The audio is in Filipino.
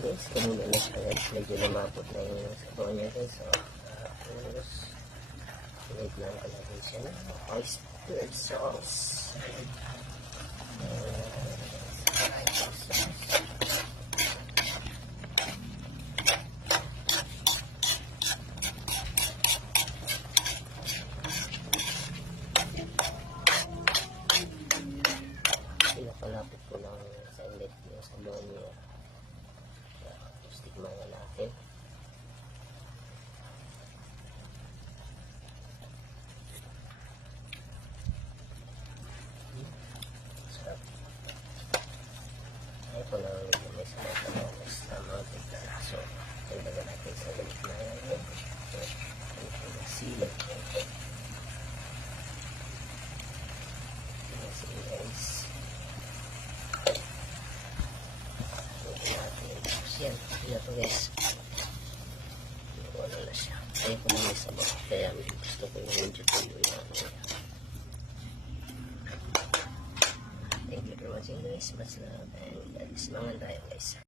guys, kanina na siya guys, medyo lumapot na yung sabaw niya guys. So, tapos wait lang kalagay siya na oyster sauce. Pinakalapit ko lang sa inlet yung sabaw niya. Tapos tikman na natin. Sarap. Ay ko lang may sa mga kamamas na mga tigdalaso. Kailangan natin sa galit na yan. Sila. Guys. Yan, yan to guys. Wala na siya. Kaya ko naman sa baka. Kaya gusto ko yung medyo tuloy na. Thank you for watching guys. Much love and God is naman tayo guys.